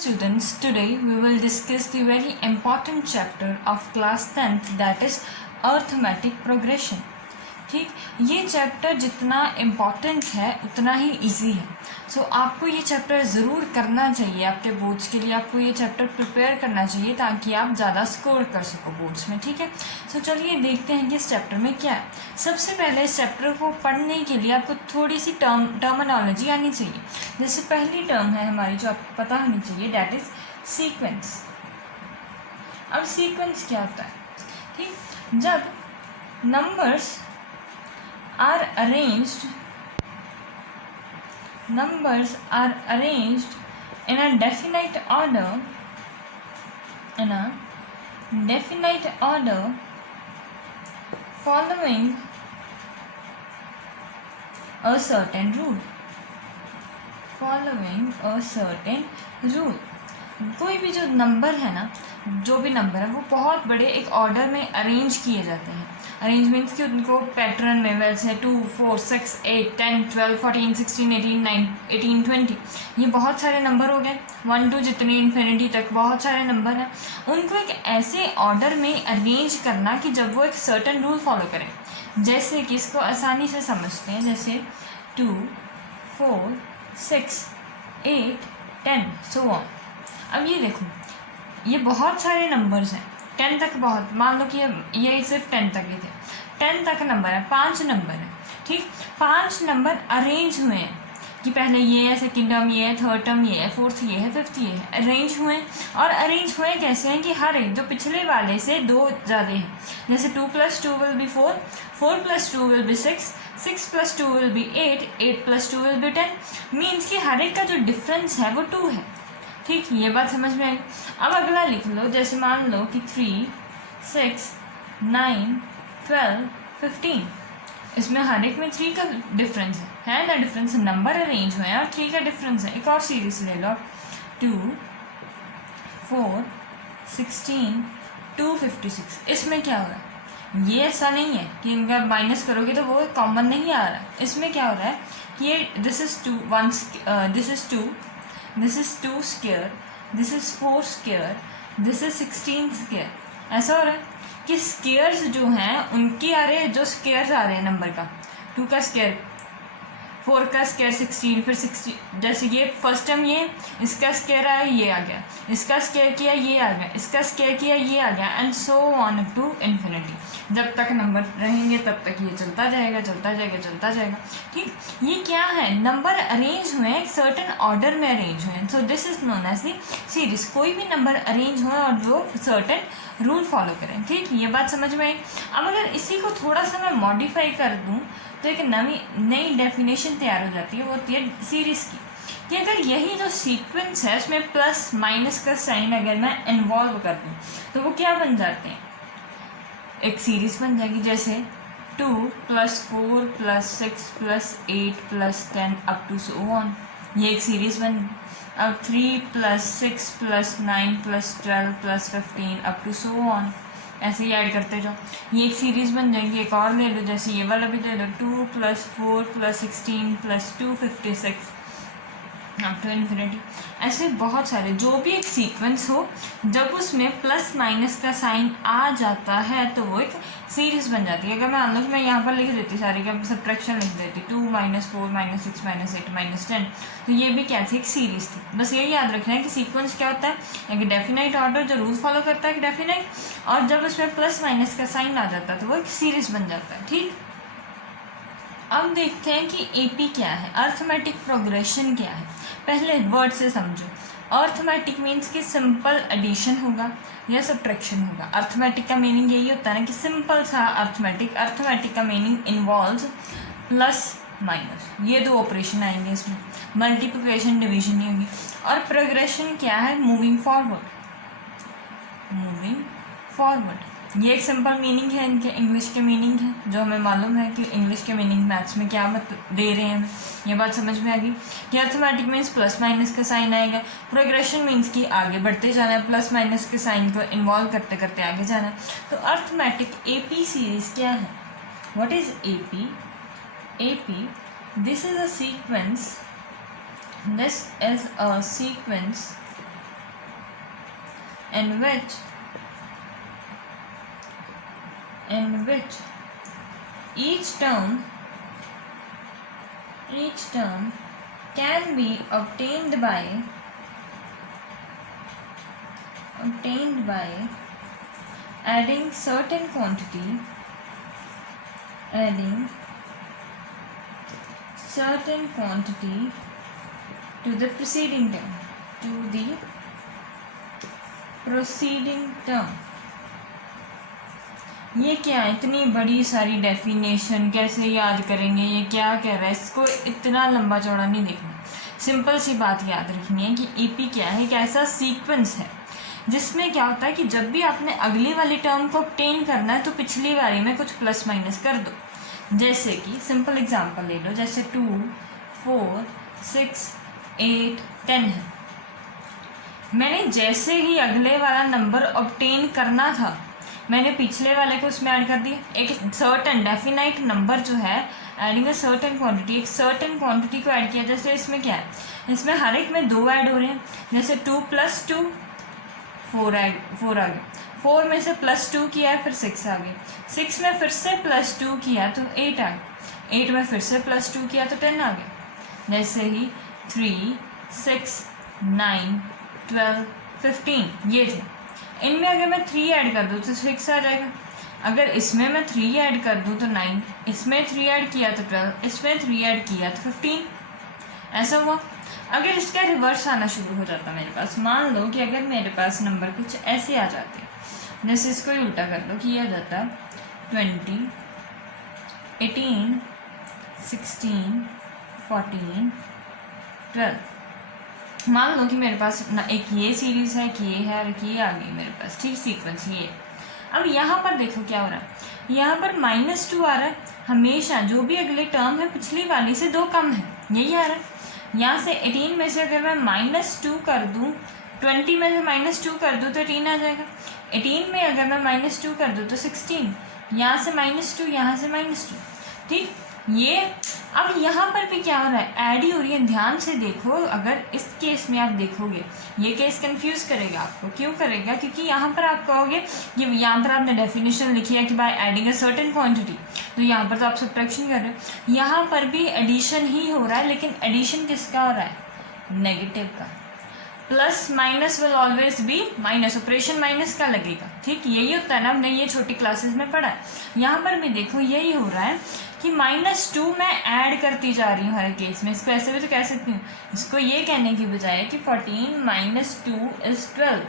students, today we will discuss the very important chapter of class 10th, that is arithmetic progression. ठीक, ये chapter जितना important है उतना ही easy है. सो आपको ये चैप्टर ज़रूर करना चाहिए. आपके बोर्ड्स के लिए आपको ये चैप्टर प्रिपेयर करना चाहिए ताकि आप ज़्यादा स्कोर कर सको बोर्ड्स में. ठीक है, सो चलिए देखते हैं कि इस चैप्टर में क्या है. सबसे पहले इस चैप्टर को पढ़ने के लिए आपको थोड़ी सी टर्मिनोलॉजी आनी चाहिए. जैसे पहली टर्म है हमारी जो आपको पता होनी चाहिए, डैट इज़ सीक्वेंस. अब सीक्वेंस क्या होता है? ठीक, जब numbers are arranged in a definite order following a certain rule. कोई भी जो नंबर है ना, जो भी नंबर है वो बहुत बड़े एक ऑर्डर में अरेंज किए जाते हैं. अरेंज मीन्स कि उनको पैटर्न में, वैसे 2, 4, 6, 8, 10, 12, 14, 16, 18, 20 ये बहुत सारे नंबर हो गए. 1 to जितने इन्फिनिटी तक बहुत सारे नंबर हैं. उनको एक ऐसे ऑर्डर में अरेंज करना कि जब वो एक सर्टेन रूल फॉलो करें. जैसे कि इसको आसानी से समझते हैं, जैसे 2, 4, 6, 8, 10 सो ऑन. अब ये देखो, ये बहुत सारे नंबर्स हैं. 10 तक बहुत, मान लो कि ये सिर्फ 10 तक ही थे. 10 तक नंबर है, 5 नंबर है. ठीक, 5 नंबर अरेंज हुए हैं कि पहले ये है, सेकेंड टर्म ये है, थर्ड टर्म ये है, फोर्थ ये है, फिफ्थ ये है. अरेंज हुए हैं. और अरेंज हुए कैसे हैं कि हर एक जो पिछले वाले से 2 ज़्यादा हैं. जैसे 2 + 2 will be 4, 4 + 2 will be 6, 6 + 2 will be 8, 8 + 2 will be 10. Means कि हर एक का जो डिफरेंस है वो 2 है. ठीक, ये बात समझ में आई. अब अगला लिख लो, जैसे मान लो कि 3, 6, 9, 12, 15. इसमें हर एक में 3 का डिफरेंस है ना. डिफरेंस नंबर अरेंज हुए हैं और 3 का डिफरेंस है. एक और सीरीज ले लो, 2, 4, 16, 256. इसमें क्या हो रहा है? ये ऐसा नहीं है कि इनका माइनस करोगे तो वो कॉमन नहीं आ रहा है. इसमें क्या हो रहा है कि ये this is 2, this is 2 square, this is 4 square, this is 16 square. ऐसा हो रहा है कि स्केयर्स जो हैं उनकी आ रहे हैं, जो स्केयर्स आ रहे हैं नंबर का, 2 का स्केयर, 4 का स्केयर 16, फिर 60. जैसे ये फर्स्ट टाइम ये इसका स्केयर आया, ये आ गया, इसका स्केयर किया, ये आ गया, इसका स्केयर किया, ये आ गया, and so on to infinity. जब तक नंबर रहेंगे तब तक ये चलता जाएगा. ठीक, ये क्या है? नंबर अरेंज हुए हैं, एक सर्टेन ऑर्डर में अरेंज हुए हैं. So this is known as the series. कोई भी नंबर अरेंज हुए और जो सर्टेन रूल फॉलो करें. ठीक, ये बात समझ में आई. अब अगर इसी को थोड़ा सा मैं मॉडिफाई कर दूँ तो एक नई डेफिनेशन तैयार हो जाती है. वो होती है सीरीज़ की, कि अगर यही जो सीक्वेंस है उसमें प्लस माइनस का साइन अगर मैं इन्वॉल्व कर दूँ तो वो क्या बन जाते हैं? एक सीरीज़ बन जाएगी. जैसे 2 + 4 + 6 + 8 + 10 अप टू सो ऑन. ये एक सीरीज़ बन. अब 3 + 6 + 9 + 12 + 15 अप टू सो ऑन. ऐसे ही ऐड करते जाओ, ये एक सीरीज़ बन जाएगी. एक और ले लो, जैसे ये वाला भी ले लो, 2 + 4 + 16 + 256 अप टू इन्फिनिटी. ऐसे बहुत सारे, जो भी एक सीक्वेंस हो, जब उसमें प्लस माइनस का साइन आ जाता है तो वो एक सीरीज़ बन जाती है. अगर मैं मान लो कि मैं यहाँ पर लिख देती सारी का सब्ट्रैक्शन लिख देती, 2 - 4 - 6 - 8 - 10, तो ये भी क्या थी? एक सीरीज़ थी. बस यही याद रखना है कि सीक्वेंस क्या होता है, एक डेफिनाइट ऑर्डर जो रूल फॉलो करता है, एक डेफिनाइट, और जब उसमें प्लस माइनस का साइन आ जाता है तो वो एक सीरीज़ बन जाता है. ठीक, अब देखते हैं कि एपी क्या है, अर्थमेटिक प्रोग्रेशन क्या है. पहले वर्ड से समझो. अर्थमेटिक मीन्स कि सिंपल एडिशन होगा या सब्ट्रैक्शन होगा. अर्थमेटिक का मीनिंग यही होता है ना कि सिंपल सा अर्थमेटिक. अर्थमेटिक का मीनिंग इन्वॉल्व्स प्लस माइनस, ये 2 ऑपरेशन आएंगे इसमें. मल्टीप्लिकेशन, डिवीजन नहीं होगी. और प्रोग्रेशन क्या है? Moving forward. ये एक सिंपल मीनिंग है, इनके इंग्लिश के मीनिंग है, जो हमें मालूम है कि इंग्लिश के मीनिंग मैथ्स में क्या दे रहे हैं हमें. ये बात समझ में आ गई कि अर्थमेटिक मीन्स प्लस माइनस का साइन आएगा. प्रोग्रेशन मीन्स कि आगे बढ़ते जाना है, प्लस माइनस के साइन को इन्वॉल्व करते करते आगे जाना है. तो अर्थमेटिक एपी सीरीज क्या है? What is AP? AP, this is a sequence in which each term can be obtained by adding certain quantity to the preceding term, ये क्या है? इतनी बड़ी सारी डेफिनेशन कैसे याद करेंगे? ये क्या कह रहा है? इसको इतना लंबा चौड़ा नहीं देखना, सिंपल सी बात याद रखनी है कि ईपी क्या है? एक ऐसा सीक्वेंस है जिसमें क्या होता है कि जब भी आपने अगली वाली टर्म को ऑब्टेन करना है तो पिछली वाली में कुछ प्लस माइनस कर दो। जैसे कि सिंपल एग्जांपल ले लो, जैसे 2, 4, 6, 8, 10 है। मैंने जैसे ही अगले वाला नंबर ऑब्टेन करना था, मैंने पिछले वाले को उसमें ऐड कर दिया। एक सर्टन डेफिनाइट नंबर जो है, एडिंग अ सर्टन क्वांटिटी, एक सर्टन क्वांटिटी को ऐड किया। जैसे इसमें क्या है? इसमें हर एक में 2 ऐड हो रहे हैं। जैसे 2 + 2 4 आ गया, 4 में से +2 किया फिर 6 आ गया, 6 में फिर से +2 किया तो 8 आ गया, 8 में फिर से +2 किया तो 10 आ गया। जैसे ही 3, 6, 9, 12, 15 ये थे। इनमें अगर मैं 3 ऐड कर दूँ तो 6 आ जाएगा। अगर इसमें मैं 3 ऐड कर दूँ तो 9, इसमें 3 ऐड किया तो 12, इसमें 3 ऐड किया तो 15। ऐसा हुआ। अगर इसका रिवर्स आना शुरू हो जाता मेरे पास, मान लो कि अगर मेरे पास नंबर कुछ ऐसे आ जाते, जैसे इसको ही उल्टा कर लो कि ये आ जाता 20, 18, 16, 14, 12। मान लो कि मेरे पास ना एक ये सीरीज़ है, कि ये है और एक ये आ गई मेरे पास, ठीक, सीक्वेंस ये। अब यहाँ पर देखो क्या हो रहा है, यहाँ पर -2 आ रहा है। हमेशा जो भी अगले टर्म है पिछली वाली से 2 कम है, यही आ रहा है। यहाँ से 18 में से अगर मैं -2 कर दूँ, 20 में से -2 कर दूँ तो 18 आ जाएगा। 18 में अगर मैं -2 कर दूँ तो 16, यहाँ से -2, यहाँ से -2, ठीक। ये अब यहाँ पर भी क्या हो रहा है? ऐड ही हो रही है। ध्यान से देखो, अगर इस केस में आप देखोगे, ये केस कंफ्यूज करेगा आपको। क्यों करेगा? क्योंकि यहाँ पर आप कहोगे कि यहाँ पर आपने डेफिनेशन लिखी है कि by adding a certain quantity, तो यहाँ पर तो आप सब्ट्रैक्शन कर रहे हो। यहाँ पर भी एडिशन ही हो रहा है, लेकिन एडिशन किसका हो रहा है? नेगेटिव का। Plus minus will always be minus, operation minus का लगेगा, ठीक। यही होता है ना, हमने ये छोटी क्लासेस में पढ़ा है। यहाँ पर भी देखो यही हो रहा है कि -2 मैं ऐड करती जा रही हूँ हर केस में। इसको ऐसे भी तो कह सकती हूँ, इसको ये कहने की बजाय कि 14 - 2 = 12,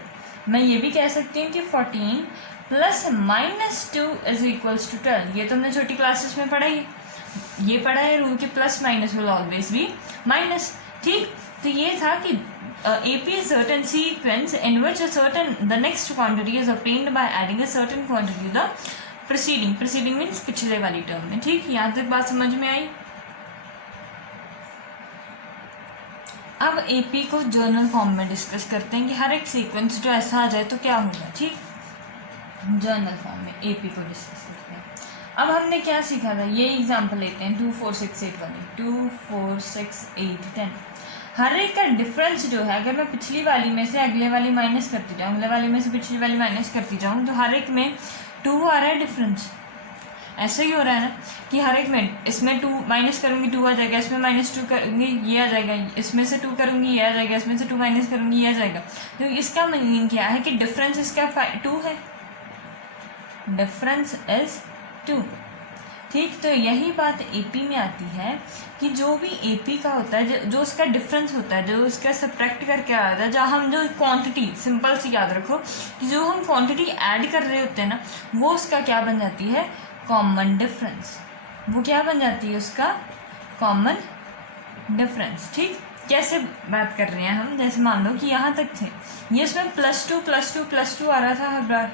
मैं ये भी कह सकती हूँ कि 14 + -2 = 12। ये तो हमने छोटी क्लासेस में पढ़ा ही, ये पढ़ा है रूल कि plus minus will always be minus, ठीक। तो ये था कि AP is certain sequence in which the next quantity is obtained by adding a certain quantity to the preceding means पिछले वाली टर्म में, ठीक। यहाँ तक बात समझ में आई। अब AP को जर्नल फॉर्म में डिस्कस करते हैं कि हर एक सीक्वेंस जो ऐसा आ जाए तो क्या होगा, ठीक। जर्नल फॉर्म में AP को डिस्कस करते हैं। अब हमने क्या सीखा था, ये एग्जाम्पल लेते हैं 2, 4, 6, 8 वाली। 2, 4, 6, 8, 10। हर एक का डिफरेंस जो है, अगर मैं पिछली वाली में से अगले वाली माइनस करती जाऊँ, अगले वाली में से पिछली वाली माइनस करती जाऊँ, तो हर एक में 2 आ रहा है डिफरेंस। ऐसा ही हो रहा है ना कि हर एक में, इसमें 2 माइनस करूँगी 2 आ जाएगा, इसमें -2 करूँगी ये आ जाएगा, इसमें से 2 करूँगी ये आ जाएगा, इसमें से 2 माइनस करूँगी ये आ जाएगा। तो इसका मीनिंग क्या है कि डिफरेंस इसका 2 है, डिफरेंस इज 2, ठीक। तो यही बात AP में आती है कि जो भी AP का होता है, जो उसका डिफरेंस होता है, जो उसका सब्ट्रैक्ट करके आ रहा है, जहाँ हम जो क्वांटिटी, सिंपल सी याद रखो कि जो हम क्वांटिटी ऐड कर रहे होते हैं ना, वो उसका क्या बन जाती है? Common difference. वो क्या बन जाती है? उसका कॉमन डिफरेंस, ठीक। कैसे बात कर रहे हैं हम? जैसे मान लो कि यहाँ तक थे, ये इसमें +2 आ रहा था हर बार,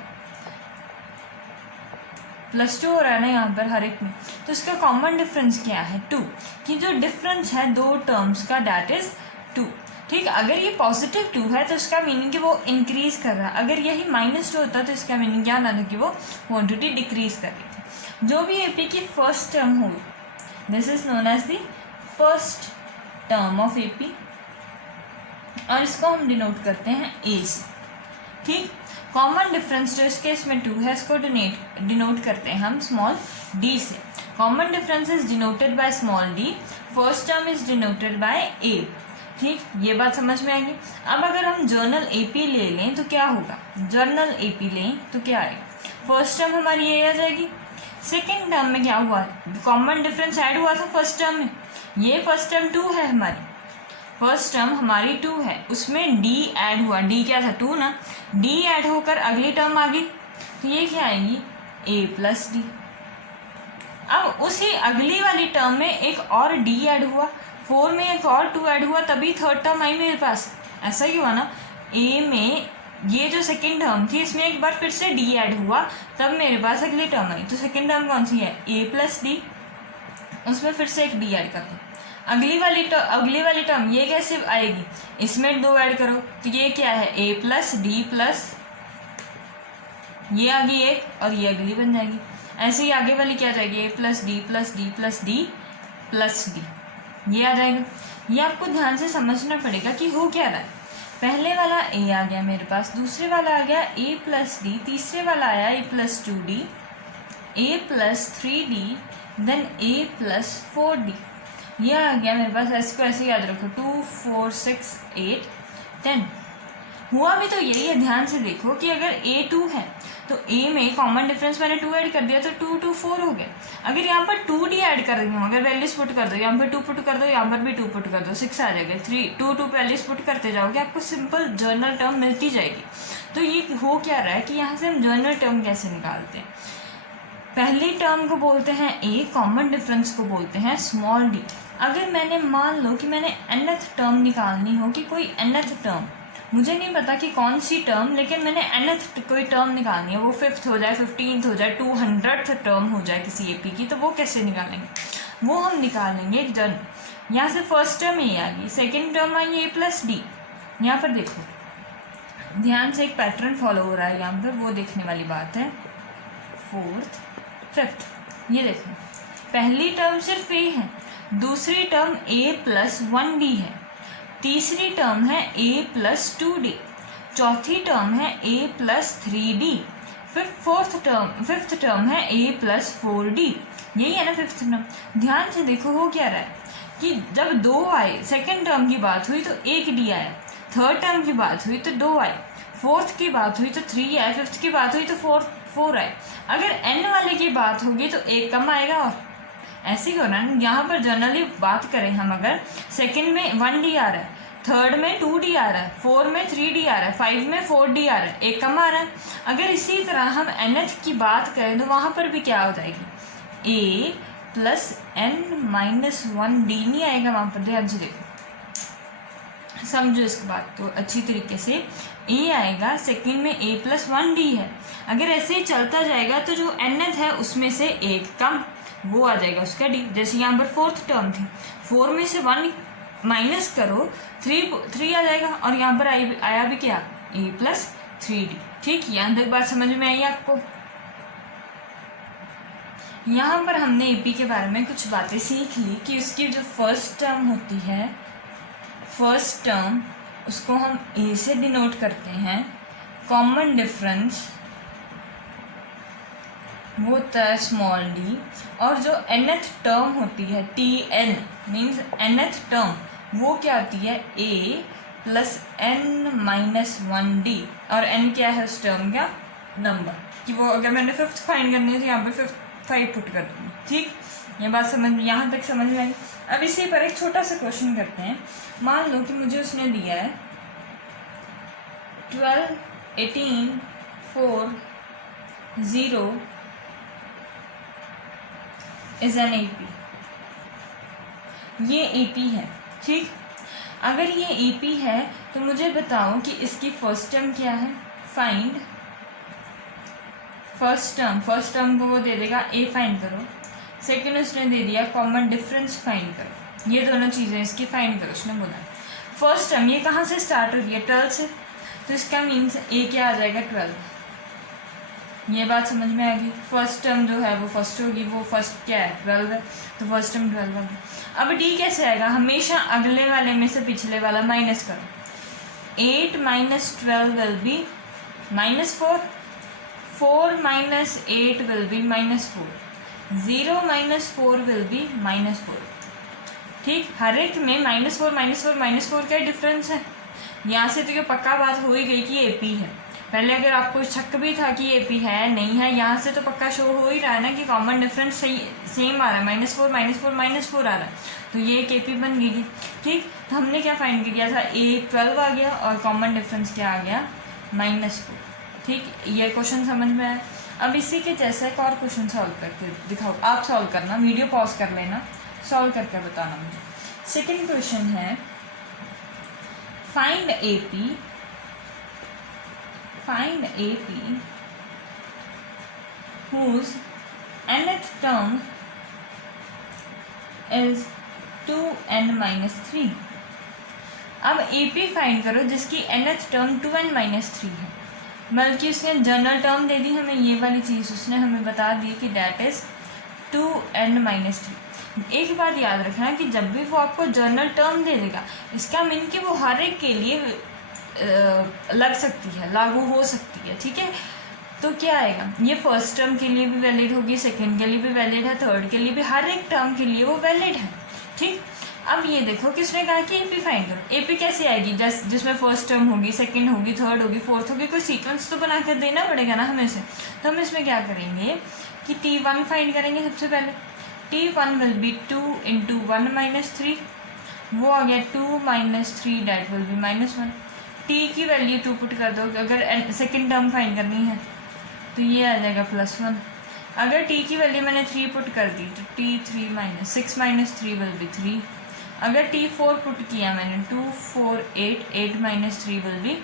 +2 हो रहा है ना यहाँ पर हर एक में, तो इसका कॉमन डिफरेंस क्या है? 2, कि जो डिफरेंस है 2 टर्म्स का, डैट इज 2, ठीक। अगर ये +2 है तो इसका मीनिंग कि वो इंक्रीज कर रहा है। अगर यही -2 होता तो इसका मीनिंग क्या होना था कि वो क्वांटिटी डिक्रीज कर रही थी। जो भी AP की फर्स्ट टर्म हो, this is known as the first term of AP, और इसको हम डिनोट करते हैं A से, ठीक। कॉमन डिफरेंस जो इस केस में 2 है, इसको डिनोट करते हैं हम स्मॉल d से। Common difference is denoted by small d, first term is denoted by a। ठीक, ये बात समझ में आएगी। अब अगर हम जर्नल AP ले लें तो क्या होगा, जर्नल AP लें तो क्या आएगा, फर्स्ट टर्म हमारी ये आ जाएगी। सेकेंड टर्म में क्या हुआ, कॉमन डिफरेंस ऐड हुआ था फर्स्ट टर्म में, ये फर्स्ट टर्म 2 है हमारी, फर्स्ट टर्म हमारी 2 है, उसमें d ऐड हुआ, d क्या था 2 ना, d ऐड होकर अगली टर्म आ गई, तो ये क्या आएगी a प्लस d। अब उसी अगली वाली टर्म में एक और d ऐड हुआ, 4 में एक और 2 ऐड हुआ, तभी थर्ड टर्म आई मेरे पास। ऐसा ही हुआ ना, a में ये जो सेकेंड टर्म थी इसमें एक बार फिर से d ऐड हुआ, तब मेरे पास अगली टर्म आई। तो सेकेंड टर्म कौन सी है, a प्लस डी, उसमें फिर से एक d ऐड कर दो। अगली वाली टर्म ये कैसे आएगी, इसमें 2 ऐड करो, तो ये क्या है a प्लस डी प्लस, ये आ गई एक और ये अगली बन जाएगी। ऐसे ही आगे वाली क्या जाएगी, a plus D plus D plus D plus D, ये आ जाएगा। ये आपको ध्यान से समझना पड़ेगा कि हो क्या रहा है। पहले वाला a आ गया मेरे पास, दूसरे वाला आ गया a प्लस डी, तीसरे वाला आया a plus 2d, a plus 3d, then a plus 4d, ये आ गया मेरे पास। इसको ऐसे याद रखो, 2 4 6 8 10। हुआ भी तो यही है, ध्यान से देखो कि अगर a 2 है तो a में कॉमन डिफरेंस मैंने 2 ऐड कर दिया तो 2 2 4 हो गया। अगर यहाँ पर 2d ऐड कर रही हूँ, अगर वैल्यूज पुट कर दो, यहाँ पर 2 पुट कर दो, यहाँ पर भी 2 पुट कर दो, 6 आ जाएगा। 3 2 2 वैल्यूज पुट करते जाओगे, आपको सिंपल जर्नल टर्म मिलती जाएगी। तो ये हो क्या रहा है कि यहाँ से हम जर्नल टर्म कैसे निकालते हैं, पहली टर्म को बोलते हैं a, कॉमन डिफरेंस को बोलते हैं स्मॉल d। अगर मैंने मान लो कि मैंने nth टर्म निकालनी हो, कि कोई nth टर्म, मुझे नहीं पता कि कौन सी टर्म, लेकिन मैंने nth कोई टर्म निकालनी है, वो 5th हो जाए, 15th हो जाए, 200th टर्म हो जाए किसी AP की, तो वो कैसे निकालेंगे, वो हम निकालेंगे जर्नल। यहाँ से फर्स्ट टर्म a आ गई, second term I a plus D. यहाँ पर देखो ध्यान से, एक पैटर्न फॉलो हो रहा है यहाँ पर, वो देखने वाली बात है। 4th 5th, ये देखो पहली टर्म सिर्फ a है, दूसरी टर्म a प्लस 1d है, तीसरी टर्म है a प्लस 2d, चौथी टर्म है a plus 3d, fifth term है a प्लस 4d। यही है ना फिफ्थ टर्म। ध्यान से देखो हो क्या रहा है कि जब 2 आए, सेकेंड टर्म की बात हुई तो 1 d आया, थर्ड टर्म की बात हुई तो 2 आए, फोर्थ की बात हुई तो 3 आए, फिफ्थ की बात हुई तो 4 आए। अगर n वाले की बात होगी तो 1 कम आएगा, और ऐसे ही हो रहा है। यहाँ पर जनरली बात करें हम, अगर सेकंड में 1d आ रहा है, थर्ड में 2d आ रहा है, 4 में 3d आ रहा है, 5 में 4d आ रहा है, 1 कम आ रहा है। अगर इसी तरह हम nth की बात करें तो वहाँ पर भी क्या हो जाएगी, a plus n minus 1d नहीं आएगा वहाँ पर। ध्यान से देखो, समझो इस बात तो अच्छी तरीके से। a आएगा, सेकंड में a प्लस 1d है। अगर ऐसे ही चलता जाएगा तो जो nth है उसमें से 1 कम, वो आ जाएगा उसका d। जैसे यहाँ पर फोर्थ टर्म थी, 4 में से 1 माइनस करो, 3 आ जाएगा, और यहाँ पर आया भी क्या, a प्लस 3d। ठीक, यहाँ तक बात समझ में आई आपको। यहाँ पर हमने AP के बारे में कुछ बातें सीख ली कि उसकी जो फर्स्ट टर्म होती है, फर्स्ट टर्म उसको हम a से डिनोट करते हैं, कॉमन डिफरेंस वो होता है स्मॉल d, और जो nth टर्म होती है tn मीन्स nth टर्म, वो क्या होती है a plus n minus 1d, और n क्या है उस टर्म का नंबर, कि वो अगर मैंने फिफ्थ फाइंड करनी है तो यहाँ पे 5 पुट कर दूँगी। ठीक, ये बात समझ में, यहाँ तक समझ में आई। अब इसी पर एक छोटा सा क्वेश्चन करते हैं। मान लो कि मुझे उसने दिया है 12 18 4 0 इज एन AP। ये AP है। ठीक, अगर ये AP है तो मुझे बताओ कि इसकी फर्स्ट टर्म क्या है। फाइंड फर्स्ट टर्म को वो दे देगा a फाइंड करो, सेकेंड उसने दे दिया कॉमन डिफरेंस फाइंड करो, ये दोनों चीज़ें इसकी फाइंड करो उसने बोला। फर्स्ट टर्म ये कहाँ से स्टार्ट हो रही है, 12 से, तो इसका मीन्स a क्या आ जाएगा 12। ये बात समझ में आ गई। फर्स्ट टर्म जो है वो फर्स्ट होगी, वो फर्स्ट क्या है 12 है, तो फर्स्ट टर्म 12 होगी। अब d कैसे आएगा, हमेशा अगले वाले में से पिछले वाला माइनस करो। 8 minus 12 will be -4, 4 minus 8 will be -4, 0 minus 4 will be -4। ठीक, हर एक में -4 -4 -4 क्या डिफरेंस है। यहाँ से तो ये पक्का बात हो ही गई कि AP है। पहले अगर आपको शक भी था कि AP है नहीं है, यहाँ से तो पक्का शो हो ही रहा है ना कि कॉमन डिफरेंस सही सेम आ रहा है, -4 -4 -4 आ रहा है, तो ये एक AP बन गई। ठीक, तो हमने क्या फाइंड किया था, A 12 आ गया और कॉमन डिफरेंस क्या आ गया, -4। ठीक, ये क्वेश्चन समझ में आया। अब इसी के जैसा एक और क्वेश्चन सॉल्व करके दिखाओ, आप सॉल्व करना, वीडियो पॉज कर लेना, सॉल्व करके बताना मुझे। सेकेंड क्वेश्चन है, find AP whose nth term is 2n-3। अब AP फाइंड करो जिसकी nth टर्म 2n-3 है, बल्कि उसने जनरल टर्म दे दी हमें, ये वाली चीज़ उसने हमें बता दी कि दैट इज़ 2n-3। एक बात याद रखना कि जब भी वो आपको जनरल टर्म दे देगा, इसका मीन कि वो हर एक के लिए लग सकती है, लागू हो सकती है। ठीक है, तो क्या आएगा, ये फर्स्ट टर्म के लिए भी वैलिड होगी, सेकंड के लिए भी वैलिड है, थर्ड के लिए भी, हर एक टर्म के लिए वो वैलिड है। ठीक, अब ये देखो कि उसने कहा कि AP फाइंड करो। AP कैसे आएगी, जिसमें फर्स्ट टर्म होगी, सेकंड होगी, थर्ड होगी, फोर्थ होगी, कोई सीक्वेंस तो बना कर देना पड़ेगा ना हमें से। तो हम इसमें क्या करेंगे कि T1 फाइंड करेंगे सबसे पहले। T1 विल बी 2 × 1 - 3, वो आ गया 2 - 3 डैट विल बी -1। T की वैल्यू 2 पुट कर दो, अगर सेकेंड टर्म फाइंड करनी है तो ये आ जाएगा +1। अगर T की वैल्यू मैंने 3 पुट कर दी तो T3 - 6 - 3 विल बी 3। अगर T4 पुट किया मैंने 2 4 8 8 - 3 विल बी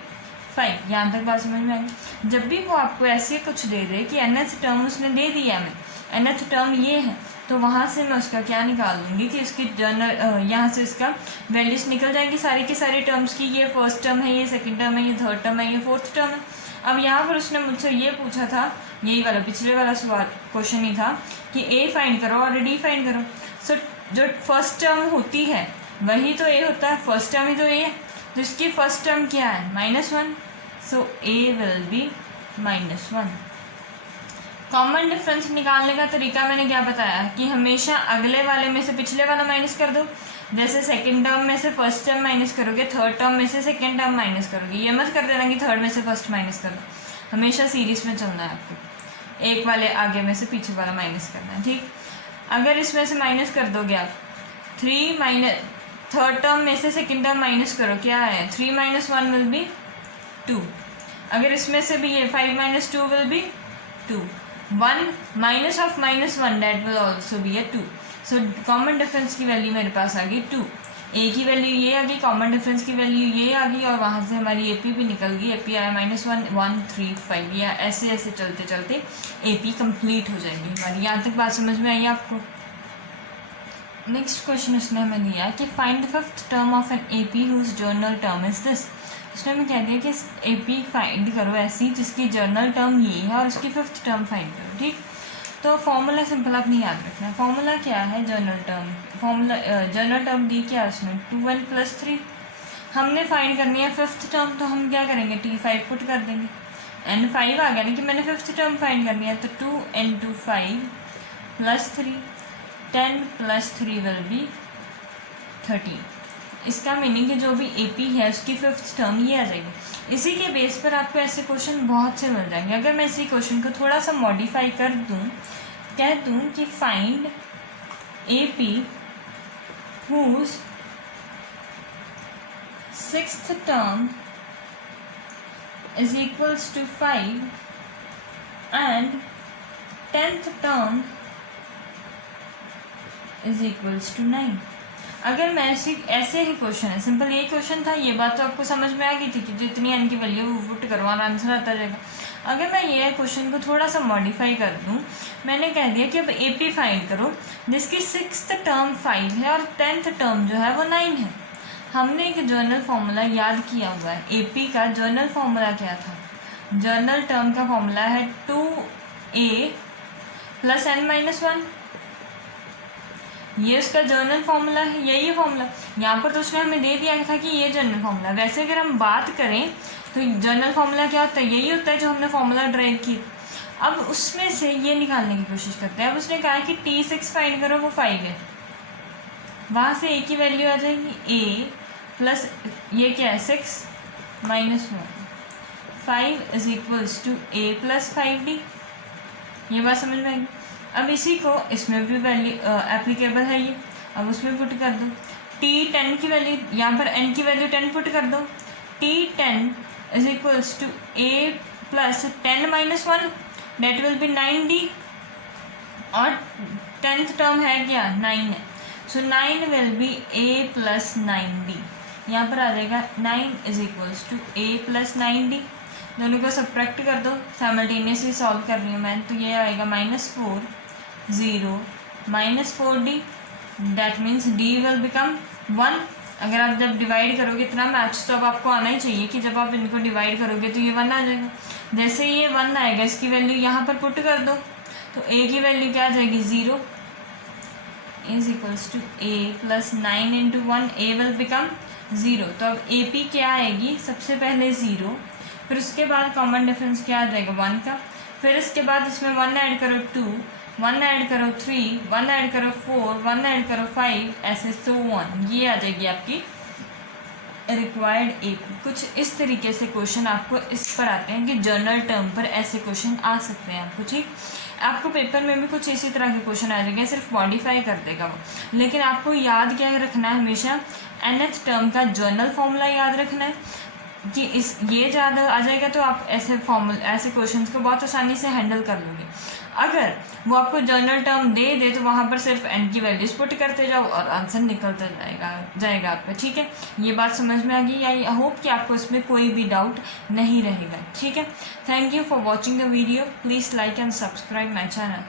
5। यहाँ तक बात समझ में आएगी। जब भी वो आपको ऐसे कुछ दे दे कि nth टर्म उसने दे दिया हमें, nth टर्म ये है, तो वहाँ से मैं उसका क्या निकाल दूँगी कि इसकी जनरल, यहाँ से इसका वैल्यूज निकल जाएंगी सारी की सारी टर्म्स की। ये फर्स्ट टर्म है, ये सेकंड टर्म है, ये थर्ड टर्म है, ये फोर्थ टर्म है। अब यहाँ पर उसने मुझसे ये पूछा था, यही वाला पिछले वाला सवाल क्वेश्चन ही था कि A फाइंड करो और D फाइंड करो। सो जो फर्स्ट टर्म होती है वही तो A होता है, फर्स्ट टर्म ही तो A है, तो इसकी फर्स्ट टर्म क्या है, -1। सो A will be -1। Common difference निकालने का तरीका मैंने क्या बताया कि हमेशा अगले वाले में से पिछले वाला माइनस कर दो। जैसे सेकंड टर्म में से फर्स्ट टर्म माइनस करोगे, थर्ड टर्म में से सेकंड टर्म माइनस करोगे। ये मत कर देना कि थर्ड में से फर्स्ट माइनस कर दो, हमेशा सीरीज में चलना है आपको, एक वाले आगे में से पीछे वाला माइनस करना है। ठीक, अगर इसमें से माइनस कर दोगे आप 3 थर्ड टर्म में से सेकंड टर्म माइनस करो, क्या है 3 - 1 विल बी 2। अगर इसमें से भी ये 5 - 2 will be 2। 1 -1 that will also be 2। So common difference की वैल्यू मेरे पास आ गई 2। A की वैल्यू ये आ गई, कॉमन डिफरेंस की वैल्यू ये आ गई, और वहाँ से हमारी AP भी निकल गई। AP आया -1 1 3 5, या ऐसे ऐसे चलते चलते AP कंप्लीट हो जाएगी हमारी। यहाँ तक बात समझ में आई आपको। नेक्स्ट क्वेश्चन उसने हमें दिया कि find the fifth term of an AP whose general term is this. उसने हमें कह दिया कि AP फाइंड करो ऐसी जिसकी जर्नल टर्म ये है और उसकी फिफ्थ टर्म फाइंड करो। ठीक, तो फॉर्मूला सिंपल आपने याद रखना है। फॉर्मूला क्या है, general term. Formula general term दी क्या है उसमें, 2n + 3। हमने फाइंड करनी है फिफ्थ टर्म, तो हम क्या करेंगे, T5 पुट कर देंगे। n5 आ गया ना कि मैंने फिफ्थ टर्म फाइंड करनी है, तो 2 × 5 + 3, 10 + 3 विल बी 13। इसका मीनिंग कि जो भी AP है उसकी फिफ्थ टर्म ये आ जाएगी। इसी के बेस पर आपको ऐसे क्वेश्चन बहुत से मिल जाएंगे। अगर मैं इसी क्वेश्चन को थोड़ा सा मॉडिफाई कर दूं, कह दूं कि find AP whose sixth term is equals to 5 and 10th term is equals to 9। अगर मैं ऐसे ही क्वेश्चन है, सिंपल यही क्वेश्चन था, ये बात तो आपको समझ में आ गई थी कि जितनी n की वैल्यू वो पुट करो और आंसर आता जाएगा। अगर मैं ये क्वेश्चन को थोड़ा सा मॉडिफाई कर दूं, मैंने कह दिया कि अब AP फाइंड करो जिसकी सिक्स्थ टर्म 5 है और 10th टर्म जो है वो 9 है। हमने एक जर्नल फार्मूला याद किया हुआ है। AP का जर्नल फार्मूला क्या था, जर्नल टर्म का फार्मूला है 2A + n-1। ये उसका जर्नल फार्मूला है, यही फार्मूला। यहाँ पर तो उसने हमें दे दिया था कि ये जर्नल फार्मूला। वैसे अगर हम बात करें तो जनरल फार्मूला क्या होता है, यही होता है जो हमने फार्मूला ड्राइव की। अब उसमें से ये निकालने की कोशिश करते हैं। अब उसने कहा कि T6 फाइंड करो, वो 5 है, वहाँ से a की वैल्यू आ जाएगी a प्लस ये क्या है 6 minus 1, 5 is equals to a plus 5d। ये बात समझ में आएगी। अब इसी को इसमें भी वैल्यू एप्लीकेबल है ये, अब उसमें पुट कर दो। T10 की वैल्यू, यहाँ पर n की वैल्यू 10 पुट कर दो। T10 is equals to a plus 10 minus 1, that will be 9d, और 10th टर्म है क्या 9 है, so 9 will be a plus 9d। यहाँ पर आ जाएगा 9 is equals to a plus 9d। दोनों को सब्ट्रैक्ट कर दो, साइमल्टेनियसली सॉल्व कर रही हूँ मैं, तो ये आएगा -4 0 -4d, that means d will become 1। अगर आप जब डिवाइड करोगे इतना मैथ्स तो अब आपको आना ही चाहिए कि जब आप इनको डिवाइड करोगे तो ये 1 आ जाएगा। जैसे ये 1 आएगा, इसकी वैल्यू यहाँ पर पुट कर दो, तो a की वैल्यू क्या आ जाएगी 0 is equals to a plus 9 into 1, a will become 0। तो अब ए पी क्या आएगी, सबसे पहले 0, फिर उसके बाद कॉमन डिफरेंस क्या आ जाएगा 1 का, फिर इसके बाद इसमें 1 ऐड करो 2, 1 ऐड करो 3, 1 ऐड करो 4, 1 ऐड करो 5, ऐसे so on। ये आ जाएगी आपकी रिक्वायर्ड ए पी। कुछ इस तरीके से क्वेश्चन आपको इस पर आते हैं कि जर्नल टर्म पर ऐसे क्वेश्चन आ सकते हैं आपको, ठीक। आपको पेपर में भी कुछ इसी तरह के क्वेश्चन आ जाएंगे, सिर्फ मॉडिफाई कर देगा वो। लेकिन आपको याद क्या रखना है, हमेशा nth टर्म का जर्नल फॉर्मूला याद रखना है कि इस ये ज़्यादा आ जाएगा तो आप ऐसे क्वेश्चंस को बहुत आसानी से हैंडल कर लोगे। अगर वो आपको जर्नल टर्म दे दे तो वहाँ पर सिर्फ n की वैल्यूज पुट करते जाओ और आंसर निकलता जाएगा आपका, ठीक है। ये बात समझ में आ गई, आई होप कि आपको इसमें कोई भी डाउट नहीं रहेगा, ठीक है। Thank you for watching the video, please like and subscribe my channel.